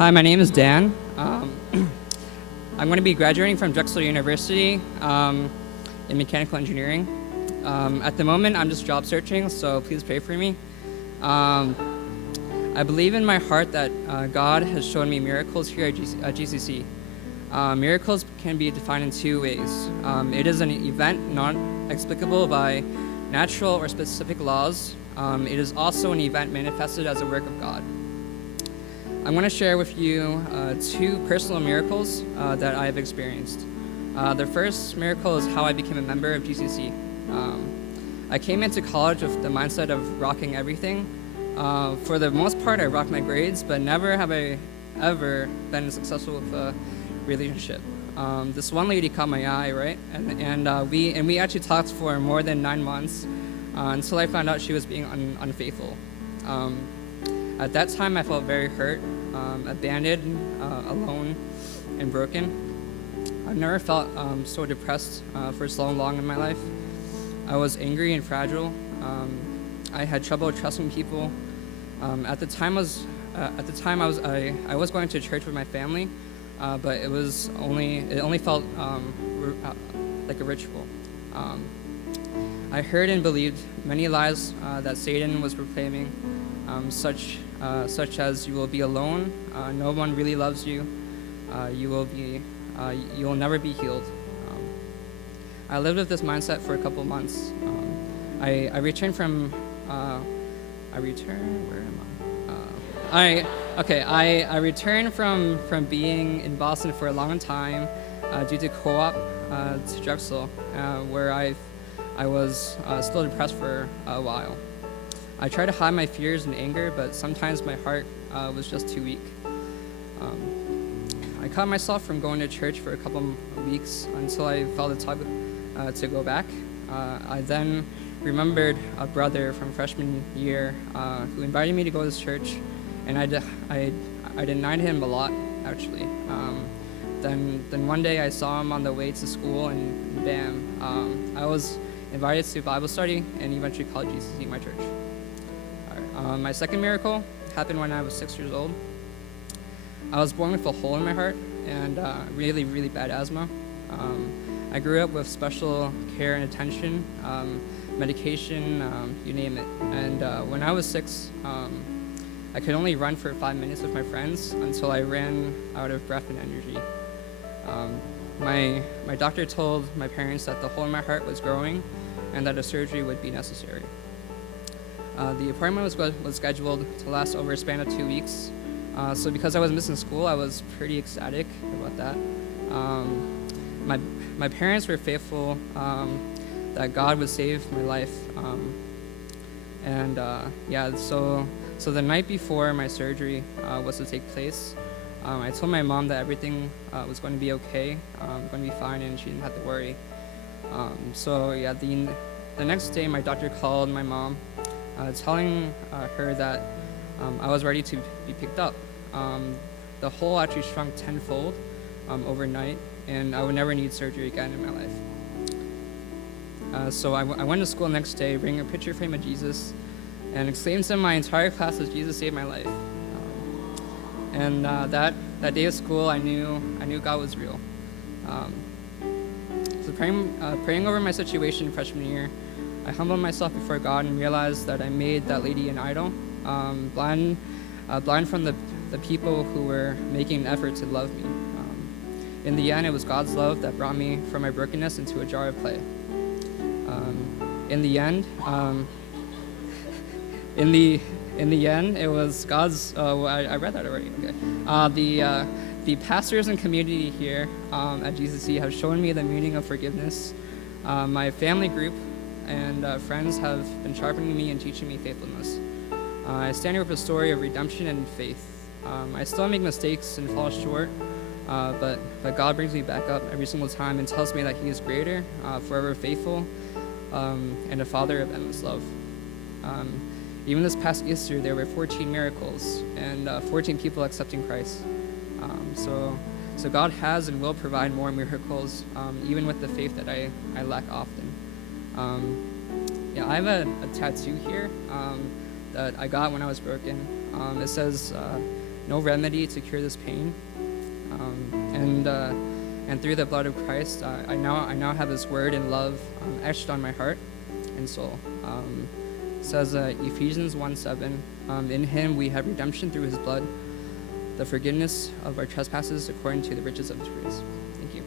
Hi, my name is Dan. I'm going to be graduating from Drexel University in mechanical engineering. At the moment, I'm just job searching, so please pray for me. I believe in my heart that God has shown me miracles here at GCC. Miracles can be defined in two ways. It is an event not explicable by natural or specific laws. It is also an event manifested as a work of God. I'm going to share with you two personal miracles that I have experienced. The first miracle is how I became a member of GCC. I came into college with the mindset of rocking everything. For the most part, I rocked my grades, but never have I ever been successful with a relationship. This one lady caught my eye, right? And we actually talked for more than 9 months until I found out she was being unfaithful. At that time, I felt very hurt, abandoned, alone, and broken. I've never felt so depressed for so long in my life. I was angry and fragile. I had trouble trusting people. At the time, I was going to church with my family, but it only felt like a ritual. I heard and believed many lies that Satan was proclaiming, such as you will be alone, no one really loves you, you will never be healed. I lived with this mindset for a couple months. I returned from I returned from being in Boston for a long time due to co-op to Drexel, where I was still depressed for a while. I tried to hide my fears and anger, but sometimes my heart was just too weak. I caught myself from going to church for a couple weeks until I felt a tug to go back. I then remembered a brother from freshman year who invited me to go to this church, and I denied him a lot, actually. Then one day I saw him on the way to school, and bam, I was invited to Bible study and eventually called GCC my church. My second miracle happened when I was 6 years old. I was born with a hole in my heart and really, really bad asthma. I grew up with special care and attention, medication, you name it. And when I was 6, I could only run for 5 minutes with my friends until I ran out of breath and energy. My doctor told my parents that the hole in my heart was growing and that a surgery would be necessary. The appointment was scheduled to last over a span of 2 weeks. So because I was missing school, I was pretty ecstatic about that. My parents were faithful that God would save my life. So the night before my surgery was to take place, I told my mom that everything was going to be okay, going to be fine, and she didn't have to worry. The next day, my doctor called my mom, telling her that I was ready to be picked up. The hole actually shrunk tenfold overnight, and I would never need surgery again in my life. So I went to school the next day, bringing a picture frame of Jesus, and exclaimed to my entire class that Jesus saved my life. That day of school, I knew God was real. So praying over my situation freshman year, I humbled myself before God and realized that I made that lady an idol, blind from the people who were making an effort to love me. In the end, it was God's love that brought me from my brokenness into a jar of clay. In the end, it was God's. I read that already. Okay. The pastors and community here at GCC have shown me the meaning of forgiveness. My family group and friends have been sharpening me and teaching me faithfulness. I stand here with a story of redemption and faith. I still make mistakes and fall short, but God brings me back up every single time and tells me that He is greater, forever faithful, and a Father of endless love. Even this past Easter, there were 14 miracles and 14 people accepting Christ. So God has and will provide more miracles, even with the faith that I lack often. I have a tattoo here that I got when I was broken. It says, no remedy to cure this pain. And through the blood of Christ, I now have His word and love etched on my heart and soul. It says Ephesians 1:7, in Him we have redemption through His blood, the forgiveness of our trespasses according to the riches of His grace. Thank you.